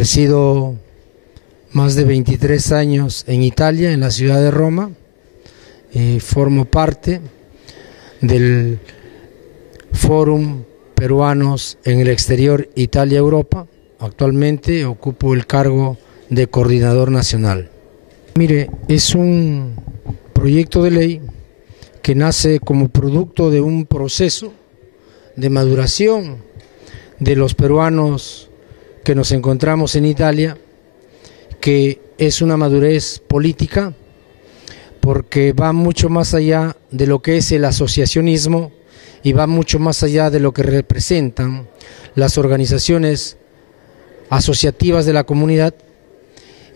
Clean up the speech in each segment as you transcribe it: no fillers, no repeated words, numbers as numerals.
Resido más de 23 años en Italia, en la ciudad de Roma. Formo parte del Fórum Peruanos en el Exterior Italia-Europa. Actualmente ocupo el cargo de coordinador nacional. Mire, es un proyecto de ley que nace como producto de un proceso de maduración de los peruanos que nos encontramos en Italia, que es una madurez política porque va mucho más allá de lo que es el asociacionismo y va mucho más allá de lo que representan las organizaciones asociativas de la comunidad,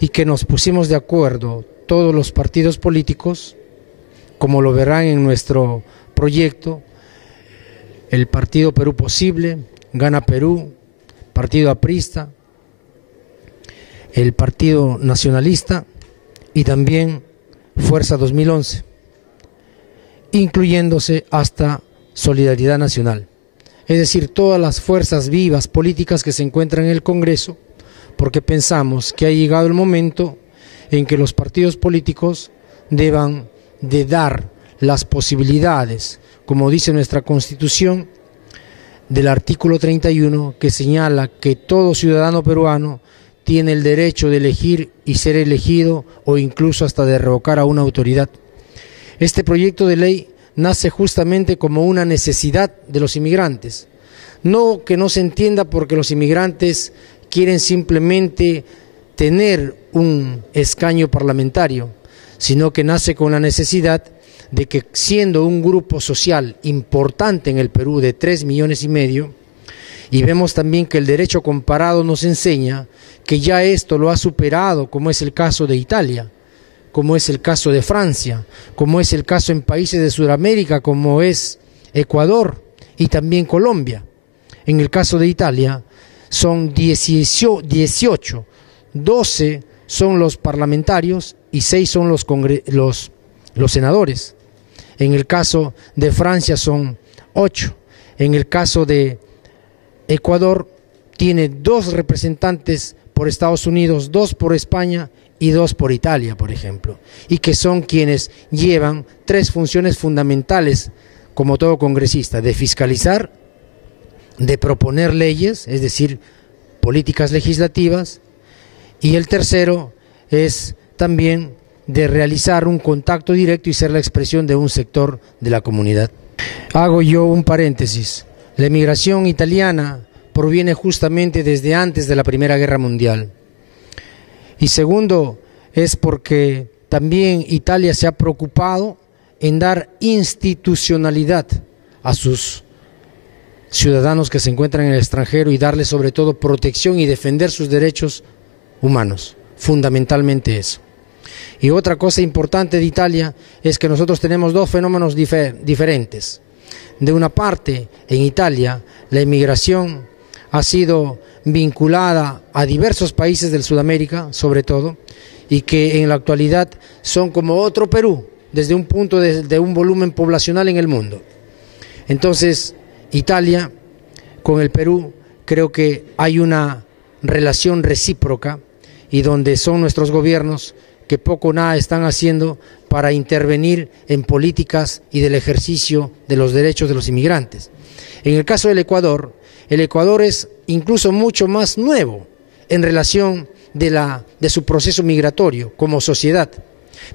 y que nos pusimos de acuerdo todos los partidos políticos, como lo verán en nuestro proyecto: el Partido Perú Posible, Gana Perú, Partido Aprista, el Partido Nacionalista y también Fuerza 2011, incluyéndose hasta Solidaridad Nacional. Es decir, todas las fuerzas vivas políticas que se encuentran en el Congreso, porque pensamos que ha llegado el momento en que los partidos políticos deban de dar las posibilidades, como dice nuestra Constitución, del artículo 31, que señala que todo ciudadano peruano tiene el derecho de elegir y ser elegido, o incluso hasta de revocar a una autoridad. Este proyecto de ley nace justamente como una necesidad de los inmigrantes. No que no se entienda porque los inmigrantes quieren simplemente tener un escaño parlamentario, sino que nace con la necesidad de que, siendo un grupo social importante en el Perú de 3,5 millones, y vemos también que el derecho comparado nos enseña que ya esto lo ha superado, como es el caso de Italia, como es el caso de Francia, como es el caso en países de Sudamérica, como es Ecuador y también Colombia. En el caso de Italia son 18, 12 son los parlamentarios y 6 son los senadores. En el caso de Francia son 8. En el caso de Ecuador tiene 2 representantes por Estados Unidos, 2 por España y 2 por Italia, por ejemplo, y que son quienes llevan 3 funciones fundamentales, como todo congresista: de fiscalizar, de proponer leyes, es decir, políticas legislativas, y el tercero es también de realizar un contacto directo y ser la expresión de un sector de la comunidad. Hago yo un paréntesis. La emigración italiana proviene justamente desde antes de la Primera Guerra Mundial. Y segundo, es porque también Italia se ha preocupado en dar institucionalidad a sus ciudadanos que se encuentran en el extranjero y darles sobre todo protección y defender sus derechos humanos, fundamentalmente eso. Y otra cosa importante de Italia es que nosotros tenemos 2 fenómenos diferentes. De una parte, en Italia, la inmigración ha sido vinculada a diversos países de Sudamérica, sobre todo, y que en la actualidad son como otro Perú, desde un punto de un volumen poblacional en el mundo. Entonces, Italia con el Perú, creo que hay una relación recíproca, y donde son nuestros gobiernos que poco o nada están haciendo para intervenir en políticas y del ejercicio de los derechos de los inmigrantes. En el caso del Ecuador, el Ecuador es incluso mucho más nuevo en relación de su proceso migratorio como sociedad.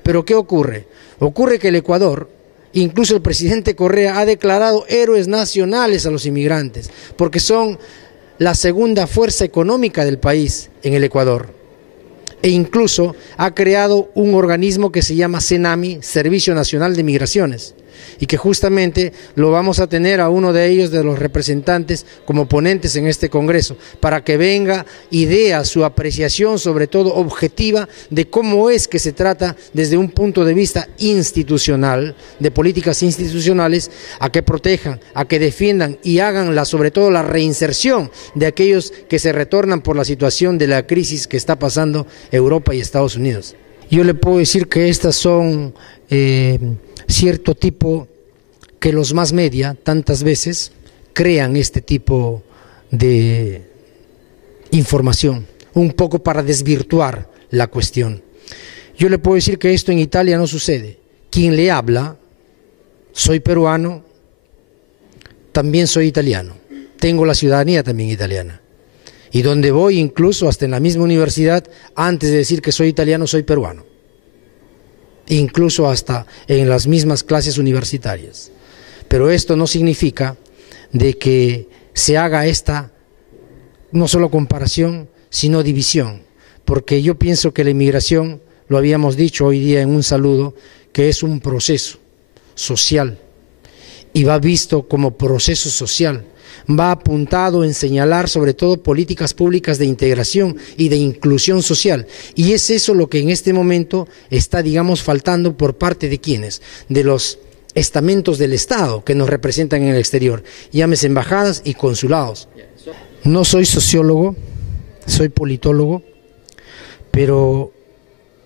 Pero ¿qué ocurre? Ocurre que el Ecuador, incluso el presidente Correa, ha declarado héroes nacionales a los inmigrantes, porque son la segunda fuerza económica del país en el Ecuador. E incluso ha creado un organismo que se llama CENAMI, Servicio Nacional de Migraciones, y que justamente lo vamos a tener a uno de ellos, de los representantes, como ponentes en este Congreso, para que venga y dé su apreciación, sobre todo objetiva, de cómo es que se trata desde un punto de vista institucional, de políticas institucionales, a que protejan, a que defiendan y hagan sobre todo la reinserción de aquellos que se retornan por la situación de la crisis que está pasando Europa y Estados Unidos. Yo le puedo decir que estas son cierto tipo que los más media tantas veces crean este tipo de información, un poco para desvirtuar la cuestión. Yo le puedo decir que esto en Italia no sucede. Quien le habla, soy peruano, también soy italiano, tengo la ciudadanía también italiana. Y donde voy, incluso hasta en la misma universidad, antes de decir que soy italiano, soy peruano. Incluso hasta en las mismas clases universitarias. Pero esto no significa de que se haga esta no solo comparación, sino división. Porque yo pienso que la inmigración, lo habíamos dicho hoy día en un saludo, que es un proceso social y va visto como proceso social. Va apuntado en señalar sobre todo políticas públicas de integración y de inclusión social. Y es eso lo que en este momento está, digamos, faltando por parte de quienes, de los estamentos del Estado que nos representan en el exterior, llámese embajadas y consulados. No soy sociólogo, soy politólogo, pero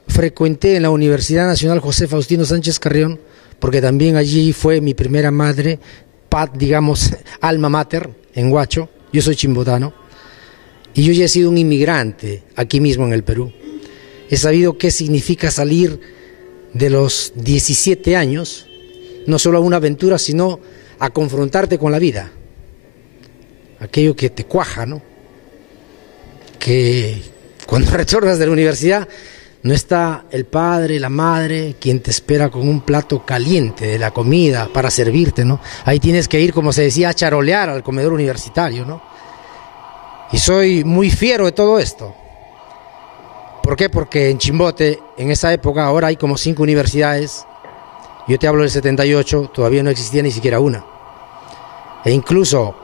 frecuenté en la Universidad Nacional José Faustino Sánchez Carrión, porque también allí fue mi primera madre, digamos, alma mater, en Huacho. Yo soy chimbotano, y yo ya he sido un inmigrante aquí mismo en el Perú. He sabido qué significa salir de los 17 años, no solo a una aventura, sino a confrontarte con la vida. Aquello que te cuaja, ¿no? Que cuando retornas de la universidad no está el padre, la madre, quien te espera con un plato caliente de la comida para servirte, ¿no? Ahí tienes que ir, como se decía, a charolear al comedor universitario, ¿no? Y soy muy fiero de todo esto. ¿Por qué? Porque en Chimbote, en esa época, ahora hay como 5 universidades. Yo te hablo del 78, todavía no existía ni siquiera una. E incluso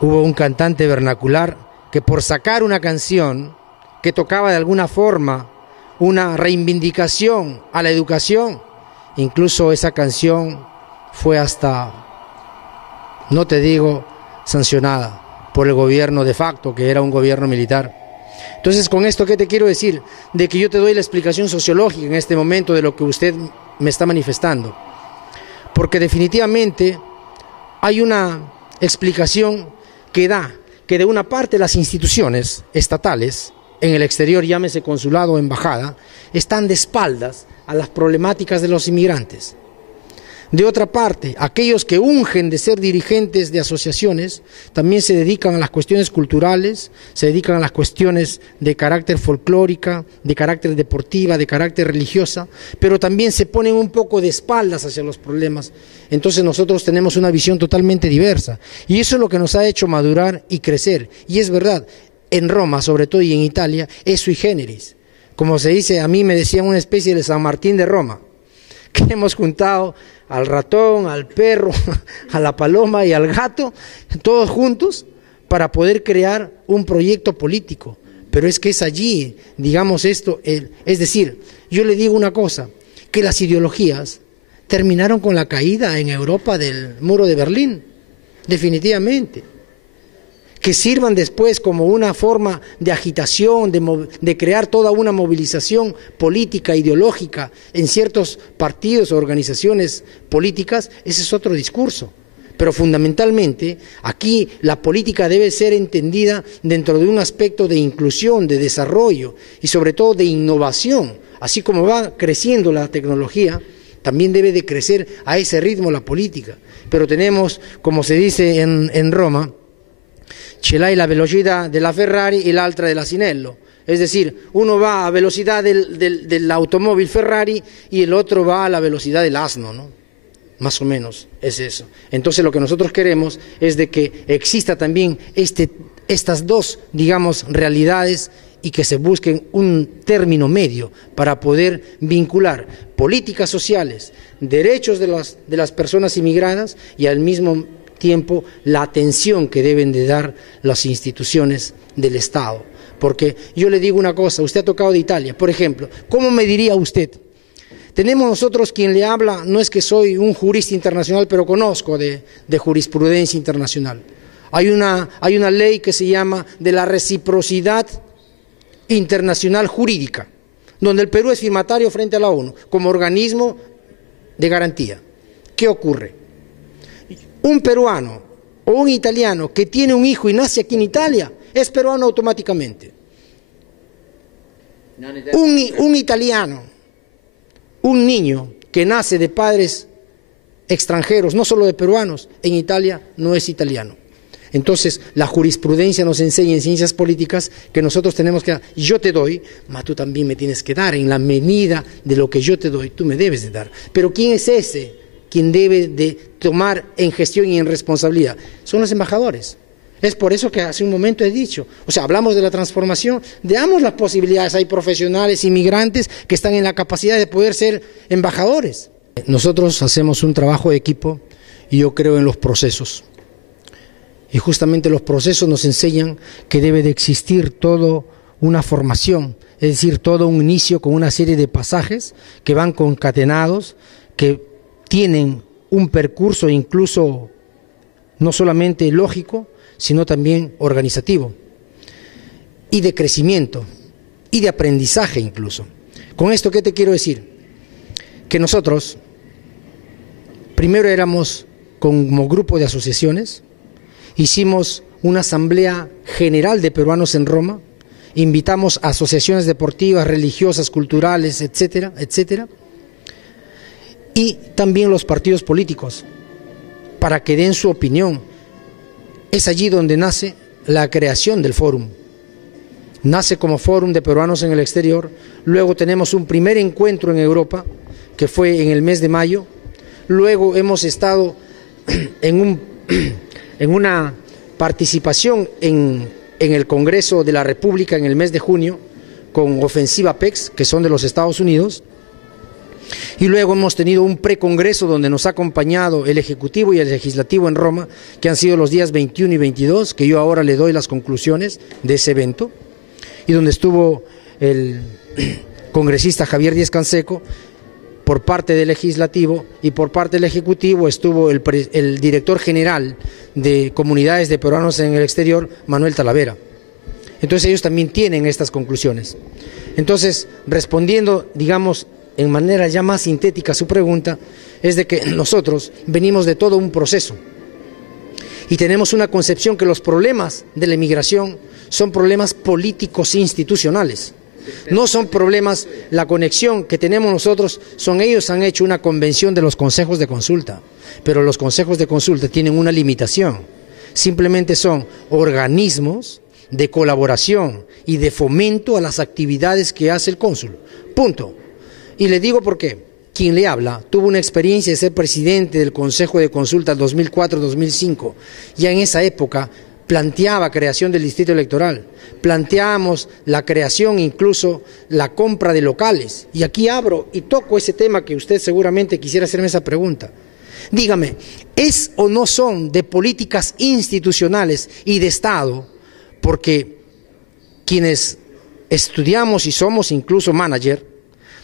hubo un cantante vernacular que por sacar una canción que tocaba de alguna forma una reivindicación a la educación, incluso esa canción fue hasta, no te digo, sancionada por el gobierno de facto, que era un gobierno militar. Entonces, con esto, ¿qué te quiero decir? De que yo te doy la explicación sociológica en este momento de lo que usted me está manifestando. Porque definitivamente hay una explicación que da que de una parte las instituciones estatales en el exterior, llámese consulado o embajada, están de espaldas a las problemáticas de los inmigrantes. De otra parte, aquellos que ungen de ser dirigentes de asociaciones también se dedican a las cuestiones culturales, se dedican a las cuestiones de carácter folclórica, de carácter deportiva, de carácter religiosa, pero también se ponen un poco de espaldas hacia los problemas. Entonces nosotros tenemos una visión totalmente diversa y eso es lo que nos ha hecho madurar y crecer. Y es verdad, en Roma sobre todo y en Italia es sui generis. Como se dice, a mí me decían una especie de San Martín de Roma, que hemos juntado al ratón, al perro, a la paloma y al gato, todos juntos, para poder crear un proyecto político. Pero es que es allí, digamos esto, es decir, yo le digo una cosa, que las ideologías terminaron con la caída en Europa del muro de Berlín, definitivamente. Que sirvan después como una forma de agitación, de crear toda una movilización política, ideológica en ciertos partidos o organizaciones políticas, ese es otro discurso. Pero fundamentalmente aquí la política debe ser entendida dentro de un aspecto de inclusión, de desarrollo y sobre todo de innovación. Así como va creciendo la tecnología, también debe de crecer a ese ritmo la política. Pero tenemos, como se dice en Roma, ce l'hai la velocità della Ferrari e l'altra dell'Asinello. Es decir, uno va a velocidad del automóvil Ferrari y el otro va a la velocidad del asno, ¿no? Más o menos es eso. Entonces lo que nosotros queremos es de que exista también estas dos, digamos, realidades y que se busquen un término medio para poder vincular políticas sociales, derechos de las personas inmigradas y al mismo tiempo la atención que deben de dar las instituciones del Estado. Porque yo le digo una cosa, usted ha tocado de Italia, por ejemplo, ¿cómo me diría usted? Tenemos nosotros quien le habla, no es que soy un jurista internacional, pero conozco de jurisprudencia internacional. Hay una ley que se llama de la reciprocidad internacional jurídica, donde el Perú es firmatario frente a la ONU como organismo de garantía. ¿Qué ocurre? Un peruano o un italiano que tiene un hijo y nace aquí en Italia es peruano automáticamente. Un italiano, un niño que nace de padres extranjeros, no solo de peruanos, en Italia no es italiano. Entonces, la jurisprudencia nos enseña en ciencias políticas que nosotros tenemos que dar. Yo te doy, mas tú también me tienes que dar. En la medida de lo que yo te doy, tú me debes de dar. Pero ¿quién es ese quien debe de tomar en gestión y en responsabilidad? Son los embajadores. Es por eso que hace un momento he dicho, o sea, hablamos de la transformación, damos las posibilidades. Hay profesionales, inmigrantes que están en la capacidad de poder ser embajadores. Nosotros hacemos un trabajo de equipo y yo creo en los procesos. Y justamente los procesos nos enseñan que debe de existir toda una formación, es decir, todo un inicio con una serie de pasajes que van concatenados, que tienen un percurso incluso no solamente lógico, sino también organizativo, y de crecimiento, y de aprendizaje incluso. Con esto, ¿qué te quiero decir? Que nosotros, primero éramos como grupo de asociaciones, hicimos una asamblea general de peruanos en Roma, invitamos a asociaciones deportivas, religiosas, culturales, etcétera, etcétera, y también los partidos políticos, para que den su opinión. Es allí donde nace la creación del fórum. Nace como Fórum de Peruanos en el Exterior, luego tenemos un primer encuentro en Europa, que fue en el mes de mayo, luego hemos estado en una participación en el Congreso de la República en el mes de junio, con Ofensiva PEX, que son de los Estados Unidos, y luego hemos tenido un precongreso donde nos ha acompañado el Ejecutivo y el Legislativo en Roma, que han sido los días 21 y 22, que yo ahora le doy las conclusiones de ese evento, y donde estuvo el congresista Javier Díez-Canseco por parte del Legislativo, y por parte del Ejecutivo estuvo el director general de Comunidades de Peruanos en el Exterior, Manuel Talavera. Entonces ellos también tienen estas conclusiones. Entonces, respondiendo, digamos, en manera ya más sintética a su pregunta, es de que nosotros venimos de todo un proceso y tenemos una concepción que los problemas de la inmigración son problemas políticos e institucionales. No son problemas, la conexión que tenemos nosotros, son ellos han hecho una convención de los consejos de consulta, pero los consejos de consulta tienen una limitación, simplemente son organismos de colaboración y de fomento a las actividades que hace el cónsul, punto. Y le digo por qué. Quien le habla tuvo una experiencia de ser presidente del Consejo de Consulta 2004-2005. Ya en esa época planteaba creación del distrito electoral, planteábamos la creación, incluso la compra de locales. Y aquí abro y toco ese tema que usted seguramente quisiera hacerme esa pregunta. Dígame, ¿es o no son de políticas institucionales y de Estado? Porque quienes estudiamos y somos incluso manager,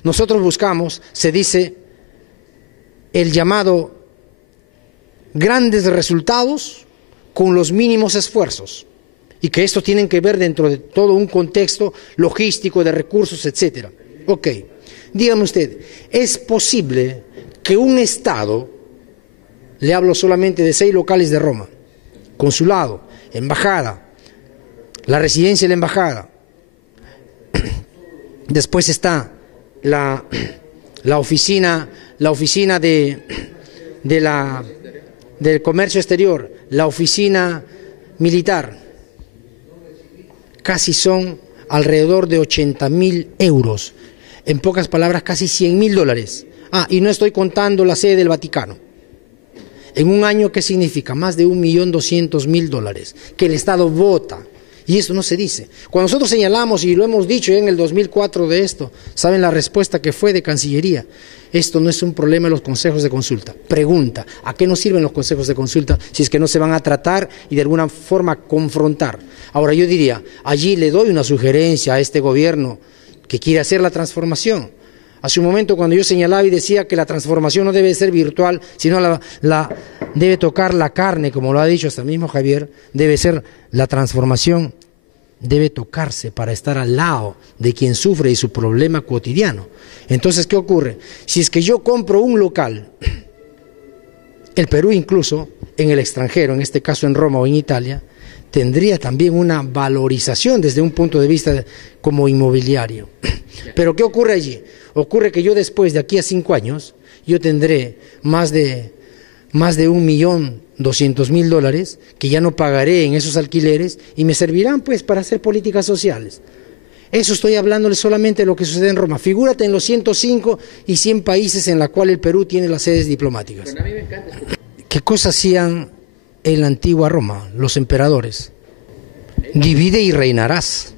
nosotros buscamos, se dice, el llamado grandes resultados con los mínimos esfuerzos, y que estos tienen que ver dentro de todo un contexto logístico de recursos, etcétera. Ok, dígame usted, ¿es posible que un Estado, le hablo solamente de 6 locales de Roma, consulado, embajada, la residencia de la embajada, después está la oficina del comercio exterior, la oficina militar, casi son alrededor de 80.000 euros, en pocas palabras casi $100.000. Y no estoy contando la sede del Vaticano. En un año, ¿qué significa? Más de $1.200.000 que el Estado vota. Y eso no se dice. Cuando nosotros señalamos, y lo hemos dicho ya en el 2004 de esto, ¿saben la respuesta que fue de Cancillería? Esto no es un problema de los consejos de consulta. Pregunta, ¿a qué nos sirven los consejos de consulta si es que no se van a tratar y de alguna forma confrontar? Ahora yo diría, allí le doy una sugerencia a este gobierno que quiere hacer la transformación. Hace un momento cuando yo señalaba y decía que la transformación no debe ser virtual, sino debe tocar la carne, como lo ha dicho hasta el mismo Javier, debe ser la transformación, debe tocarse para estar al lado de quien sufre y su problema cotidiano. Entonces, ¿qué ocurre? Si es que yo compro un local, el Perú incluso, en el extranjero, en este caso en Roma o en Italia, tendría también una valorización desde un punto de vista como inmobiliario. Pero ¿qué ocurre allí? Ocurre que yo después de aquí a 5 años, yo tendré más de $1.200.000 que ya no pagaré en esos alquileres y me servirán pues para hacer políticas sociales. Eso estoy hablándole solamente de lo que sucede en Roma. Figúrate en los 105 y 100 países en los cuales el Perú tiene las sedes diplomáticas. ¿Qué cosas hacían en la antigua Roma los emperadores? Divide y reinarás.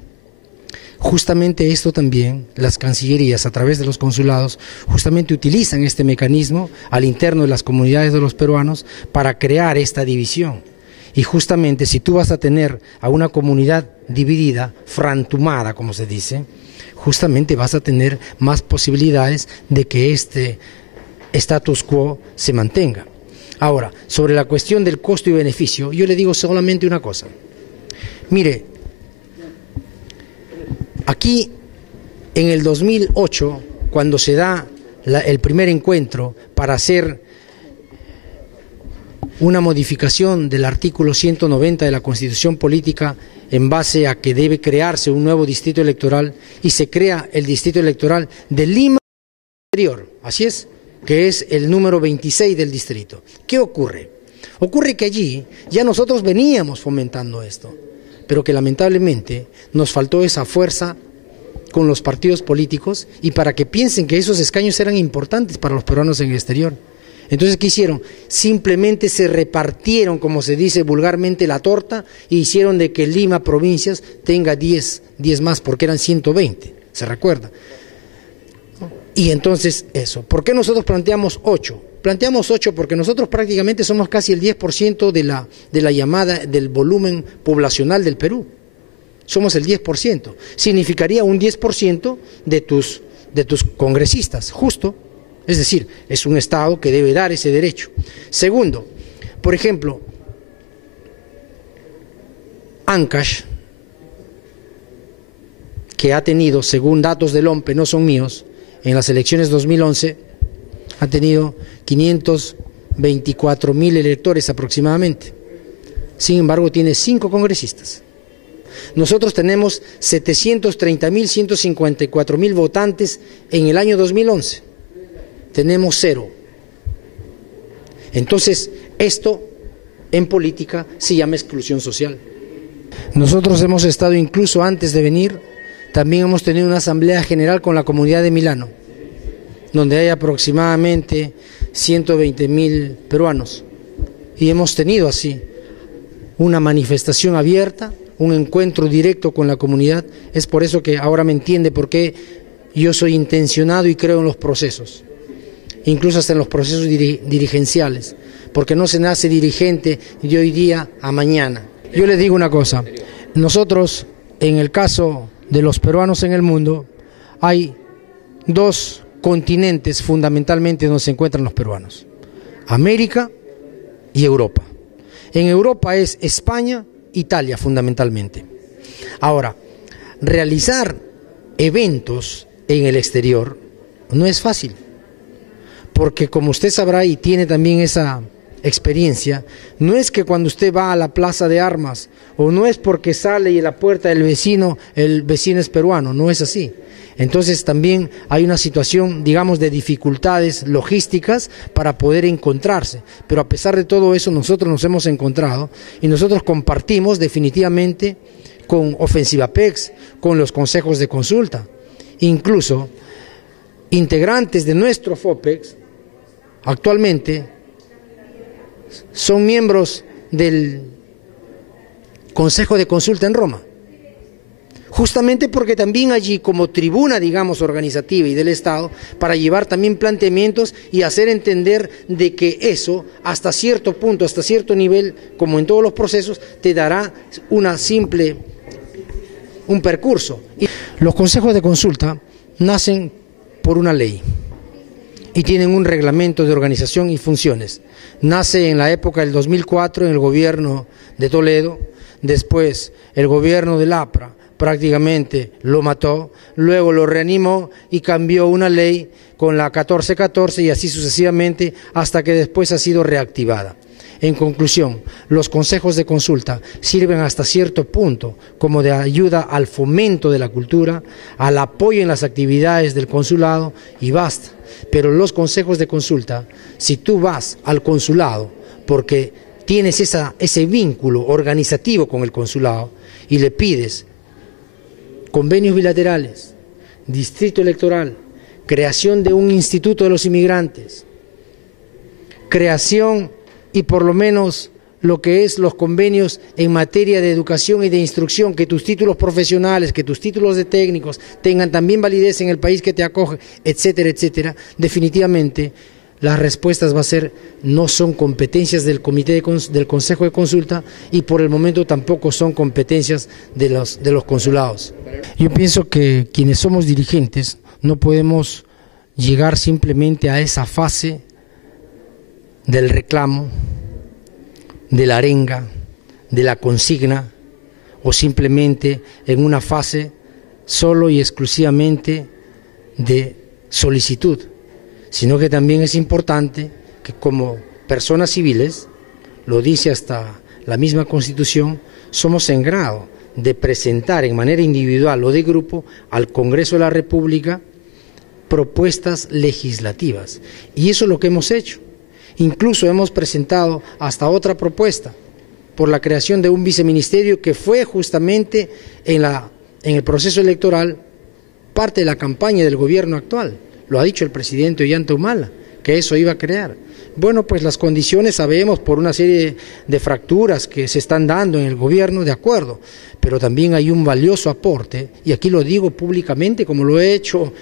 Justamente esto también, las cancillerías a través de los consulados, justamente utilizan este mecanismo al interno de las comunidades de los peruanos para crear esta división. Y justamente si tú vas a tener a una comunidad dividida, frantumada como se dice, justamente vas a tener más posibilidades de que este status quo se mantenga. Ahora, sobre la cuestión del costo y beneficio, yo le digo solamente una cosa. Mire, aquí en el 2008, cuando se da el primer encuentro para hacer una modificación del artículo 190 de la Constitución Política en base a que debe crearse un nuevo distrito electoral y se crea el distrito electoral de Lima Exterior, así es, que es el número 26 del distrito. ¿Qué ocurre? Ocurre que allí ya nosotros veníamos fomentando esto, pero que lamentablemente nos faltó esa fuerza con los partidos políticos y para que piensen que esos escaños eran importantes para los peruanos en el exterior. Entonces, ¿qué hicieron? Simplemente se repartieron, como se dice vulgarmente, la torta e hicieron de que Lima Provincias tenga 10 más, porque eran 120, ¿se recuerda? Y entonces eso. ¿Por qué nosotros planteamos 8? Planteamos 8 porque nosotros prácticamente somos casi el 10% de la llamada del volumen poblacional del Perú. Somos el 10%. Significaría un 10% de tus congresistas, justo. Es decir, es un Estado que debe dar ese derecho. Segundo, por ejemplo, Ancash, que ha tenido, según datos del OMPE, no son míos, en las elecciones 2011, ha tenido 524.000 electores aproximadamente. Sin embargo, tiene 5 congresistas. Nosotros tenemos 730.154.000 votantes en el año 2011. Tenemos 0. Entonces, esto en política se llama exclusión social. Nosotros hemos estado, incluso antes de venir, también hemos tenido una asamblea general con la comunidad de Milano, donde hay aproximadamente 120.000 peruanos. Y hemos tenido así una manifestación abierta, un encuentro directo con la comunidad. Es por eso que ahora me entiende por qué yo soy intencionado y creo en los procesos. Incluso hasta en los procesos dirigenciales, porque no se nace dirigente de hoy día a mañana. Yo les digo una cosa, nosotros, en el caso de los peruanos en el mundo, hay 2 continentes fundamentalmente donde se encuentran los peruanos: América y Europa. En Europa es España, Italia fundamentalmente. Ahora, realizar eventos en el exterior no es fácil. Porque como usted sabrá y tiene también esa experiencia, no es que cuando usted va a la plaza de armas, o no es porque sale y en la puerta del vecino, el vecino es peruano, no es así. Entonces también hay una situación, digamos, de dificultades logísticas para poder encontrarse. Pero a pesar de todo eso, nosotros nos hemos encontrado y nosotros compartimos definitivamente con Ofensiva PEX, con los consejos de consulta. Incluso integrantes de nuestro FOPEX actualmente son miembros del Consejo de Consulta en Roma, justamente porque también allí, como tribuna, digamos, organizativa y del Estado, para llevar también planteamientos y hacer entender de que eso, hasta cierto punto, hasta cierto nivel, como en todos los procesos, te dará un percurso. Y los consejos de consulta nacen por una ley y tienen un reglamento de organización y funciones. Nace en la época del 2004 en el gobierno de Toledo, después el gobierno del APRA prácticamente lo mató, luego lo reanimó y cambió una ley con la 1414 y así sucesivamente hasta que después ha sido reactivada. En conclusión, los consejos de consulta sirven hasta cierto punto como de ayuda al fomento de la cultura, al apoyo en las actividades del consulado y basta. Pero los consejos de consulta, si tú vas al consulado porque tienes ese vínculo organizativo con el consulado y le pides convenios bilaterales, distrito electoral, creación de un instituto de los inmigrantes, creación y por lo menos lo que es los convenios en materia de educación y de instrucción, que tus títulos profesionales, que tus títulos de técnicos tengan también validez en el país que te acoge, etcétera, etcétera, definitivamente las respuestas va a ser no son competencias del del Consejo de Consulta y por el momento tampoco son competencias de los consulados. Yo pienso que quienes somos dirigentes no podemos llegar simplemente a esa fase del reclamo, de la arenga, de la consigna, o simplemente en una fase solo y exclusivamente de solicitud, sino que también es importante que como personas civiles, lo dice hasta la misma Constitución, somos en grado de presentar en manera individual o de grupo al Congreso de la República propuestas legislativas, y eso es lo que hemos hecho. Incluso hemos presentado hasta otra propuesta por la creación de un viceministerio que fue justamente en el proceso electoral parte de la campaña del gobierno actual. Lo ha dicho el presidente Ollanta Humala, que eso iba a crear. Bueno, pues las condiciones sabemos por una serie de fracturas que se están dando en el gobierno, de acuerdo, pero también hay un valioso aporte, y aquí lo digo públicamente como lo he hecho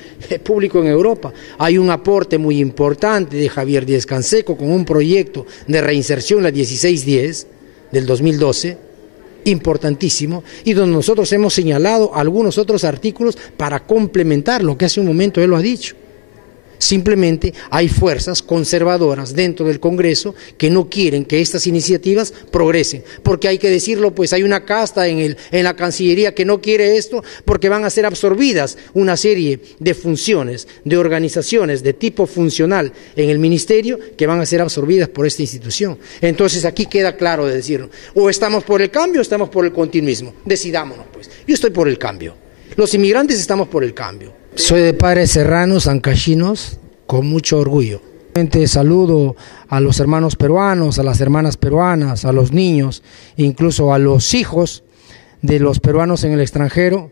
público en Europa, hay un aporte muy importante de Javier Díez-Canseco con un proyecto de reinserción, la 1610 del 2012, importantísimo, y donde nosotros hemos señalado algunos otros artículos para complementar lo que hace un momento él lo ha dicho. Simplemente hay fuerzas conservadoras dentro del Congreso que no quieren que estas iniciativas progresen, porque hay que decirlo, pues hay una casta en la Cancillería que no quiere esto porque van a ser absorbidas una serie de funciones, de organizaciones de tipo funcional en el Ministerio que van a ser absorbidas por esta institución. Entonces aquí queda claro de decirlo, o estamos por el cambio o estamos por el continuismo, decidámonos pues. Yo estoy por el cambio, los inmigrantes estamos por el cambio. Soy de padres serranos, ancachinos, con mucho orgullo. Saludo a los hermanos peruanos, a las hermanas peruanas, a los niños, incluso a los hijos de los peruanos en el extranjero,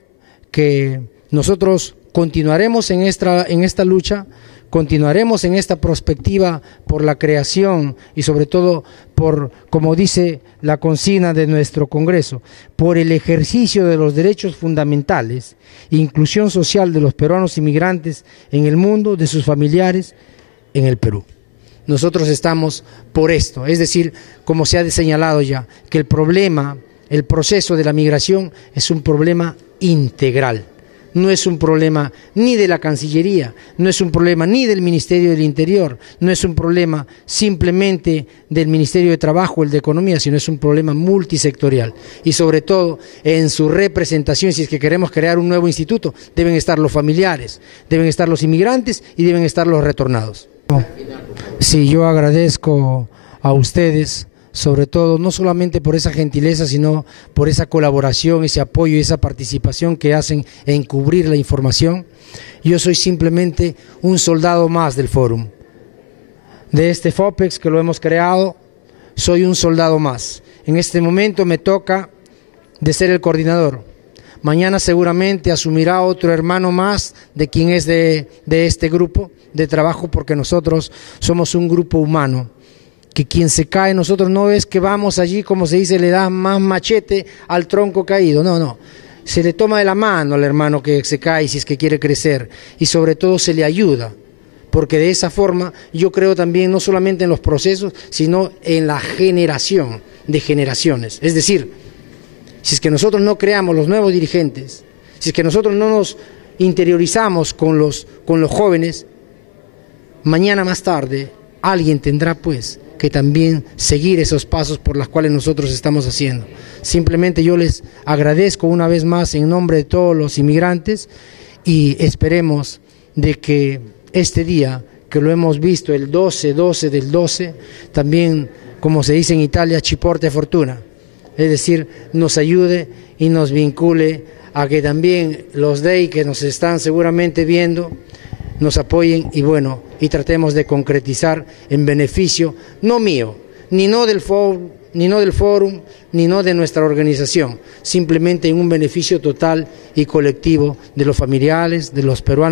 que nosotros continuaremos en esta lucha, continuaremos en esta perspectiva por la creación y sobre todo por, como dice la consigna de nuestro Congreso, por el ejercicio de los derechos fundamentales, inclusión social de los peruanos inmigrantes en el mundo, de sus familiares en el Perú. Nosotros estamos por esto, es decir, como se ha señalado ya, que el proceso de la migración es un problema integral. No es un problema ni de la Cancillería, no es un problema ni del Ministerio del Interior, no es un problema simplemente del Ministerio de Trabajo, el de Economía, sino es un problema multisectorial. Y sobre todo, en su representación, si es que queremos crear un nuevo instituto, deben estar los familiares, deben estar los inmigrantes y deben estar los retornados. Sí, yo agradezco a ustedes, sobre todo, no solamente por esa gentileza, sino por esa colaboración, ese apoyo y esa participación que hacen en cubrir la información. Yo soy simplemente un soldado más del Fórum, de este FOPEX que lo hemos creado, soy un soldado más. En este momento me toca de ser el coordinador. Mañana seguramente asumirá otro hermano más de quien es de este grupo de trabajo, porque nosotros somos un grupo humano. Que quien se cae, nosotros no es que vamos allí, como se dice, le da más machete al tronco caído, no, se le toma de la mano al hermano que se cae si es que quiere crecer, y sobre todo se le ayuda, porque de esa forma yo creo también no solamente en los procesos, sino en la generación de generaciones. Es decir, si es que nosotros no creamos los nuevos dirigentes, si es que nosotros no nos interiorizamos con los jóvenes, mañana más tarde alguien tendrá pues que también seguir esos pasos por los cuales nosotros estamos haciendo. Simplemente yo les agradezco una vez más en nombre de todos los inmigrantes y esperemos de que este día, que lo hemos visto el 12 del 12, también como se dice en Italia, ci porti fortuna, es decir, nos ayude y nos vincule a que también los DEI que nos están seguramente viendo nos apoyen y tratemos de concretizar en beneficio, no mío, ni no del fórum, ni no de nuestra organización, simplemente en un beneficio total y colectivo de los familiares, de los peruanos.